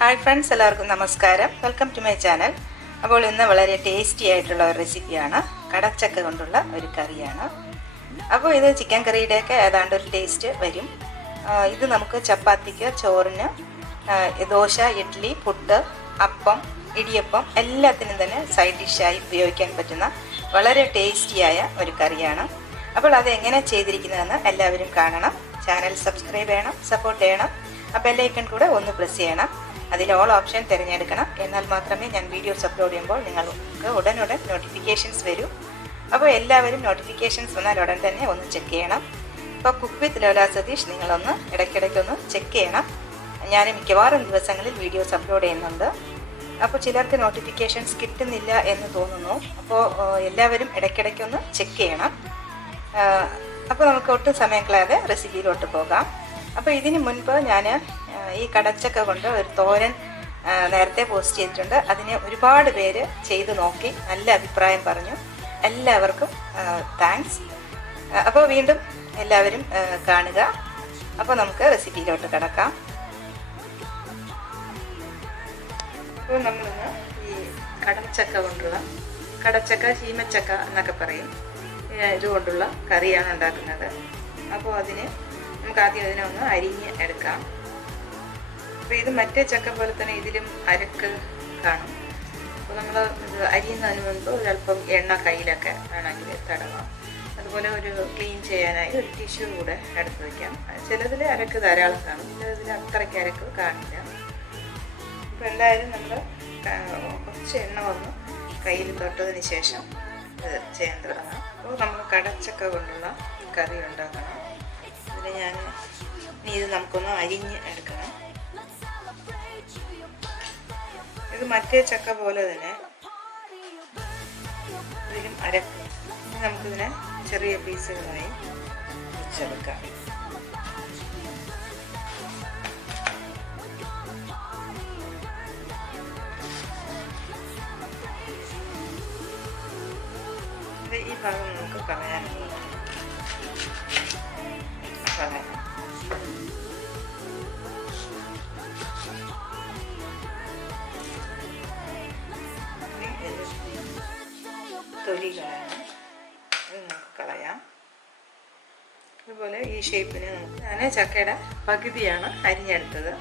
Hi friends, എല്ലാവർക്കും നമസ്കാരം. Welcome to my channel. അപ്പോൾ ഇന്ന് വളരെ ടേസ്റ്റി ആയിട്ടുള്ള ഒരു റെസിപ്പിയാണ്. കടച്ചക്ക കൊണ്ടുള്ള ഒരു കറിയാണ്. അപ്പോൾ ഇത് ചിക്കൻ കറിയുടെയൊക്കെ ഏതാണ്ട് ഒരു ടേസ്റ്റ് വരും. ഇത് നമുക്ക് ചപ്പാത്തിക്ക്, ചോറിന്, ദോശ, ഇഡ്ഡലി, പുട്ട്, അപ്പം, ഇടിയപ്പം എല്ലാത്തിനും തന്നെ സൈഡ് ഡിഷായി ഉപയോഗിക്കാൻ പറ്റുന്ന വളരെ ടേസ്റ്റിയായ ഒരു കറിയാണ്. അപ്പോൾ അത് എങ്ങനെ ചെയ്തിരിക്കുന്നതെന്ന് എല്ലാവരും കാണണം. ചാനൽ സബ്സ്ക്രൈബ് ചെയ്യണം, സപ്പോർട്ട് ചെയ്യണം. ആ ബെല്ലൈക്കൺ കൂടെ ഒന്ന് പ്രസ് ചെയ്യണം. അതിൽ ഓൾ ഓപ്ഷൻ തിരഞ്ഞെടുക്കണം. എന്നാൽ മാത്രമേ ഞാൻ വീഡിയോസ് അപ്ലോഡ് ചെയ്യുമ്പോൾ നിങ്ങൾക്ക് ഉടനുടൻ നോട്ടിഫിക്കേഷൻസ് വരൂ. അപ്പോൾ എല്ലാവരും നോട്ടിഫിക്കേഷൻസ് വന്നാൽ ഉടൻ തന്നെ ഒന്ന് ചെക്ക് ചെയ്യണം. അപ്പോൾ കുക്ക് വിത്ത് ലോല സതീഷ് നിങ്ങളൊന്ന് ഇടയ്ക്കിടയ്ക്കൊന്ന് ചെക്ക് ചെയ്യണം. ഞാൻ മിക്കവാറും ദിവസങ്ങളിൽ വീഡിയോസ് അപ്ലോഡ് ചെയ്യുന്നുണ്ട്. അപ്പോൾ ചിലർക്ക് നോട്ടിഫിക്കേഷൻസ് കിട്ടുന്നില്ല എന്ന് തോന്നുന്നു. അപ്പോൾ എല്ലാവരും ഇടയ്ക്കിടയ്ക്കൊന്ന് ചെക്ക് ചെയ്യണം. അപ്പോൾ നമുക്ക് ഒട്ടും സമയം കളയാതെ റെസിപ്പിയിലോട്ട് പോകാം. അപ്പോൾ ഇതിന് മുൻപ് ഞാൻ ഈ കടച്ചക്ക കൊണ്ട് ഒരു തോരൻ നേരത്തെ പോസ്റ്റ് ചെയ്തിട്ടുണ്ട്. അതിന് ഒരുപാട് പേര് ചെയ്ത് നോക്കി നല്ല അഭിപ്രായം പറഞ്ഞു. എല്ലാവർക്കും താങ്ക്സ്. അപ്പോൾ വീണ്ടും എല്ലാവരും കാണുക. അപ്പോൾ നമുക്ക് റെസിപ്പിയിലോട്ട് കിടക്കാം. അപ്പോൾ നമ്മളിന്ന് ഈ കടച്ചക്ക കൊണ്ടുള്ള, കടച്ചക്ക, ചീമച്ചക്ക എന്നൊക്കെ പറയും, ഇതുകൊണ്ടുള്ള കറിയാണ് ഉണ്ടാക്കുന്നത്. അപ്പോൾ അതിന് നമുക്ക് ആദ്യം ഇതിനെ ഒന്ന് അരിഞ്ഞ് എടുക്കാം. അപ്പോൾ ഇത് മറ്റേ ചക്ക പോലെ തന്നെ ഇതിലും അരക്ക് കാണും. അപ്പോൾ നമ്മൾ ഇത് അരിയുന്നതിന് മുൻപ് ഒരല്പം എണ്ണ കയ്യിലൊക്കെ വേണമെങ്കിൽ തടവാം. അതുപോലെ ഒരു ക്ലീൻ ചെയ്യാനായി ഒരു ടിഷ്യൂ കൂടെ എടുത്ത് വയ്ക്കാം. ചിലതിൽ അരക്ക് ധാരാളം കാണും, ചിലതിൽ അത്രയ്ക്ക് അരക്ക് കാണില്ല. അപ്പോൾ എന്തായാലും നമ്മൾ കുറച്ച് എണ്ണ വന്ന് കയ്യിൽ തൊട്ടതിന് ശേഷം ഇത് ചെയ്യാൻ തുടങ്ങാം. അപ്പോൾ നമ്മൾ കടച്ചക്ക കൊണ്ടുള്ള കറി ഉണ്ടാക്കണം. ഇതിന് ഇത് നമുക്കൊന്ന് അരിഞ്ഞ് എടുക്കണം. ഇത് മറ്റേ ചക്ക പോലെ തന്നെ ഇതിലും അരക്ക്. നമുക്കിതിനെ ചെറിയ പീസുകളായി വെച്ചെടുക്കാം. ഈ ഭാഗം നമുക്ക് കളയാനുള്ളത് കളയാം. തൊലികളാണ്, ഇത് നമുക്ക് കളയാം. അതുപോലെ ഈ ഷേപ്പിന് ഞാൻ ചക്കയുടെ പകുതിയാണ് അരിഞ്ഞെടുത്തത്.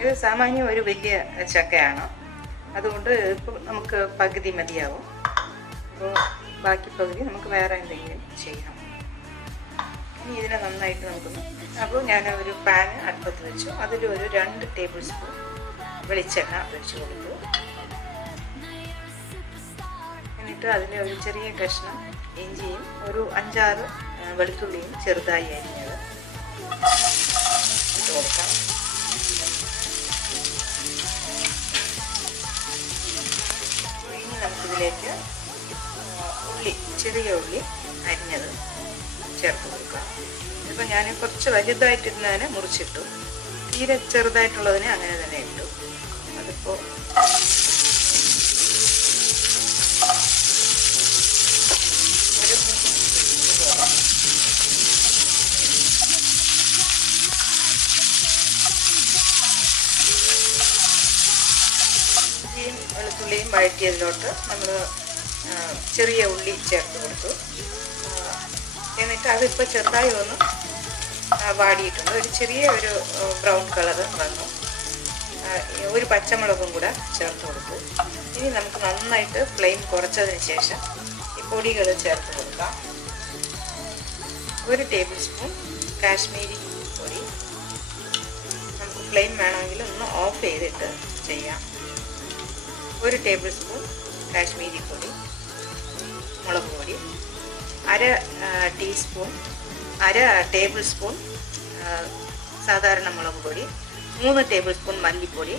ഇത് സാമാന്യം ഒരു വലിയ ചക്കയാണ്, അതുകൊണ്ട് ഇപ്പോൾ നമുക്ക് പകുതി മതിയാവും. അപ്പോൾ ബാക്കി പകുതി നമുക്ക് വേറെ എന്തെങ്കിലും ചെയ്യാം. ഇനി ഇതിനെ നന്നായിട്ട് നമുക്കൊന്ന്, അപ്പോൾ ഞാൻ ഒരു പാൻ അടുപ്പത്ത് വെച്ചു. അതിലൊരു 2 ടേബിൾ സ്പൂൺ വെളിച്ചെണ്ണ ഒഴിച്ച് കൊടുത്തു. എന്നിട്ട് അതിൽ ഒരു ചെറിയ കഷ്ണം ഇഞ്ചിയും ഒരു 5-6 വെളുത്തുള്ളിയും ചെറുതായി അരിഞ്ഞത് ഇട്ട് കൊടുക്കാം. ഇനി നമുക്കിതിലേക്ക് ചെറിയ ഉള്ളി അരിഞ്ഞത് ചേർത്ത് കൊടുക്കാം. ഇതിപ്പോൾ ഞാൻ കുറച്ച് വലുതായിട്ടിരുന്നതിനെ മുറിച്ചിട്ടു, തീരെ ചെറുതായിട്ടുള്ളതിനെ അങ്ങനെ തന്നെ ഇട്ടു. അതിപ്പോൾ വെളുത്തുള്ളിയും വഴറ്റിയതിലോട്ട് നമ്മൾ ചെറിയ ഉള്ളി ചേർത്ത് കൊടുത്തു. എന്നിട്ട് അതിപ്പോൾ ചെറുതായി ഒന്ന് വാടിയിട്ടുണ്ട്. ഒരു ചെറിയ ഒരു ബ്രൗൺ കളർ വന്നു. ഒരു പച്ചമുളകും കൂടെ ചേർത്ത് കൊടുത്തു. ഇനി നമുക്ക് നന്നായിട്ട് ഫ്ലെയിം കുറച്ചതിന് ശേഷം ഈ പൊടികൾ ചേർത്ത് കൊടുക്കാം. 1 ടേബിൾ സ്പൂൺ കാശ്മീരി പൊടി. നമുക്ക് ഫ്ലെയിം വേണമെങ്കിൽ ഒന്ന് ഓഫ് ചെയ്തിട്ട് ചെയ്യാം. 1 ടേബിൾ സ്പൂൺ കാശ്മീരി പൊടി, മുളക് പൊടി, അര ടേബിൾ സ്പൂൺ സാധാരണ മുളക് പൊടി, 3 ടേബിൾ സ്പൂൺ മല്ലിപ്പൊടി,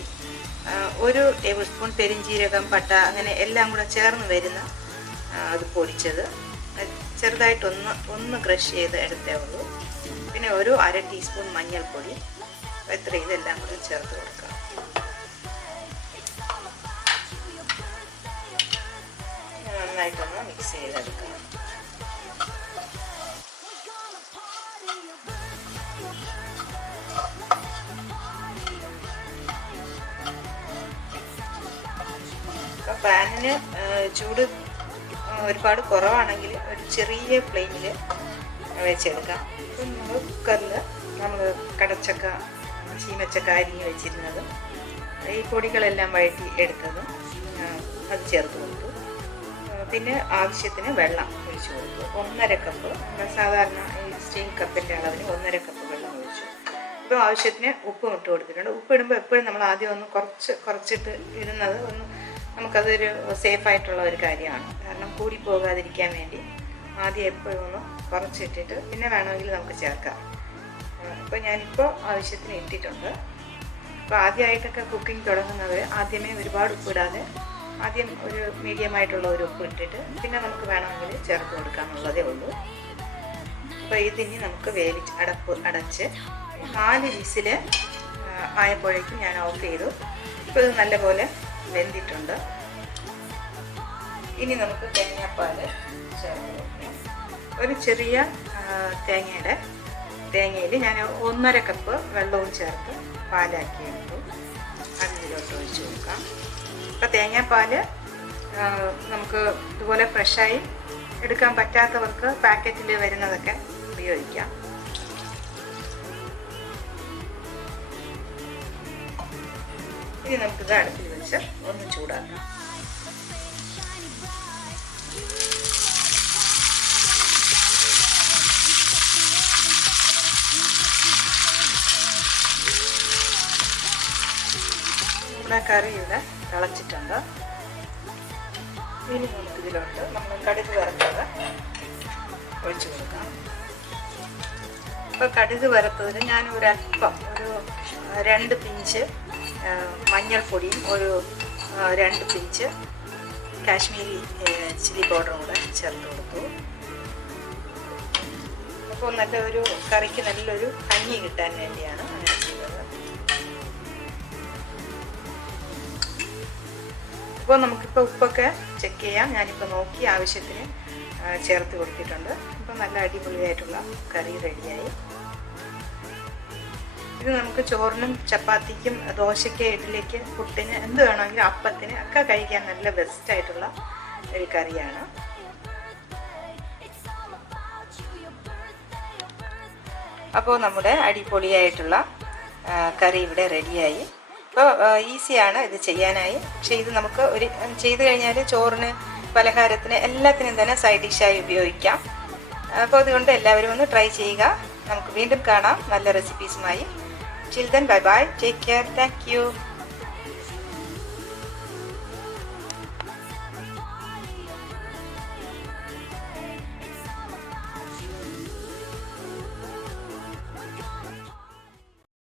1 ടേബിൾ സ്പൂൺ പെരിഞ്ജീരകം, പട്ട, അങ്ങനെ എല്ലാം കൂടെ ചേർന്ന് വരുന്ന അത് പൊടിച്ചത്. ചെറുതായിട്ടൊന്ന് ക്രഷ് ചെയ്ത് എടുത്തേ ഉള്ളൂ. പിന്നെ ഒരു അര ടീസ്പൂൺ മഞ്ഞൾപ്പൊടി. ഇതെല്ലാം കൂടെ ചേർത്ത് കൊടുക്കാം. നന്നായിട്ടൊന്ന് മിക്സ് ചെയ്തെടുക്കണം. പാനിന് ചൂട് ഒരുപാട് കുറവാണെങ്കിൽ ഒരു ചെറിയ ഫ്ലെയിമിൽ വെച്ചെടുക്കാം. അപ്പം നമ്മൾ കുക്കറിൽ നമ്മൾ കടച്ചക്ക ചീമച്ചക്ക അരിഞ്ഞ് വെച്ചിരുന്നത് ഈ പൊടികളെല്ലാം വഴറ്റി എടുത്തതും അത് ചേർത്ത് കൊടുത്തു. പിന്നെ ആവശ്യത്തിന് വെള്ളം ഒഴിച്ചു കൊടുത്തു. 1.5 കപ്പ്, നമ്മൾ സാധാരണ ഈ സ്റ്റീം കപ്പിൻ്റെ അളവിന് 1.5 കപ്പ് വെള്ളം ഒഴിച്ചു. ഇപ്പോൾ ആവശ്യത്തിന് ഉപ്പും ഇട്ട് കൊടുത്തിട്ടുണ്ട്. ഉപ്പ് ഇടുമ്പോൾ എപ്പോഴും നമ്മൾ ആദ്യം ഒന്ന് കുറച്ചിട്ട് ഇടുന്നത് നമുക്കതൊരു സേഫായിട്ടുള്ള ഒരു കാര്യമാണ്. കാരണം കൂടി പോകാതിരിക്കാൻ വേണ്ടി ആദ്യം എപ്പോഴും ഒന്ന് കുറച്ചിട്ടിട്ട് പിന്നെ വേണമെങ്കിൽ നമുക്ക് ചേർക്കാം. അപ്പോൾ ഞാനിപ്പോൾ ആവശ്യത്തിന് ഇട്ടിട്ടുണ്ട്. അപ്പോൾ ആദ്യമായിട്ടൊക്കെ കുക്കിംഗ് തുടങ്ങുന്നവർ ആദ്യമേ ഒരുപാട് ഉപ്പിടാതെ ആദ്യം ഒരു മീഡിയമായിട്ടുള്ള ഒരു ഉപ്പ് ഇട്ടിട്ട് പിന്നെ നമുക്ക് വേണമെങ്കിൽ ചേർത്ത് കൊടുക്കാമെന്നുള്ളതേ ഉള്ളൂ. അപ്പോൾ ഇതിനി നമുക്ക് അടച്ച് 4 വിസിൽ ആയപ്പോഴേക്കും ഞാൻ ഓഫ് ചെയ്തു. ഇപ്പോൾ ഇത് നല്ലപോലെ വെന്തിട്ടുണ്ട്. ഇനി നമുക്ക് തേങ്ങാപ്പാൽ ചേർത്ത് കൊടുക്കാം. ഒരു ചെറിയ തേങ്ങയിൽ ഞാൻ 1.5 കപ്പ് വെള്ളവും ചേർത്ത് പാലാക്കി എടുത്തു. അതിലോട്ട് ഒഴിച്ച് കൊടുക്കാം. ഇപ്പോൾ തേങ്ങാപ്പാൽ നമുക്ക് ഇതുപോലെ ഫ്രഷായി എടുക്കാൻ പറ്റാത്തവർക്ക് പാക്കറ്റിൽ വരുന്നതൊക്കെ ഉപയോഗിക്കാം. ഇനി നമുക്കിത് അടുപ്പിൽ വെച്ച് ഒന്ന് ചൂടാക്കാം. നമ്മുടെ കറി ഇവിടെ തിളച്ചിട്ടുണ്ട്. ഇനി നമുക്കിതിലോട്ട് നമ്മൾ കടുക് വറുത്തത് ഒഴിച്ചു കൊടുക്കാം. ഇപ്പോൾ കടുക് വറുത്തതിൽ ഞാൻ ഒരല്പം ഒരു 2 പിഞ്ച് മഞ്ഞൾപ്പൊടിയും ഒരു 2 പിഞ്ച് കാശ്മീരി ചില്ലി പൗഡറും കൂടെ ചേർത്ത് കൊടുത്തു. അപ്പോൾ നല്ലൊരു കറിക്ക് നല്ലൊരു കഞ്ഞി കിട്ടാൻ വേണ്ടിയാണ് അങ്ങനെ ചെയ്തത്. അപ്പോൾ നമുക്കിപ്പോൾ ഉപ്പൊക്കെ ചെക്ക് ചെയ്യാം. ഞാനിപ്പോൾ നോക്കി ആവശ്യത്തിന് ചേർത്ത് കൊടുത്തിട്ടുണ്ട്. ഇപ്പോൾ നല്ല അടിപൊളിയായിട്ടുള്ള കറി റെഡിയായി. ഇത് നമുക്ക് ചോറിനും ചപ്പാത്തിക്കും ദോശയ്ക്ക് ഇഡ്ഡലിക്ക് പുട്ടിന് എന്ത് വേണമെങ്കിലും അപ്പത്തിന് ഒക്കെ കഴിക്കാൻ നല്ല ബെസ്റ്റായിട്ടുള്ള ഒരു കറിയാണ്. അപ്പോൾ നമ്മുടെ അടിപൊളിയായിട്ടുള്ള കറി ഇവിടെ റെഡിയായി. അപ്പോൾ ഈസിയാണ് ഇത് ചെയ്യാനായി. പക്ഷേ ഇത് നമുക്ക് ചെയ്ത് കഴിഞ്ഞാൽ ചോറിന്, പലഹാരത്തിന്, എല്ലാത്തിനും തന്നെ സൈഡ് ഡിഷായി ഉപയോഗിക്കാം. അപ്പോൾ അതുകൊണ്ട് എല്ലാവരും ഒന്ന് ട്രൈ ചെയ്യുക. നമുക്ക് വീണ്ടും കാണാം നല്ല റെസിപ്പീസുമായി. Till then, bye bye. Take care. Thank you.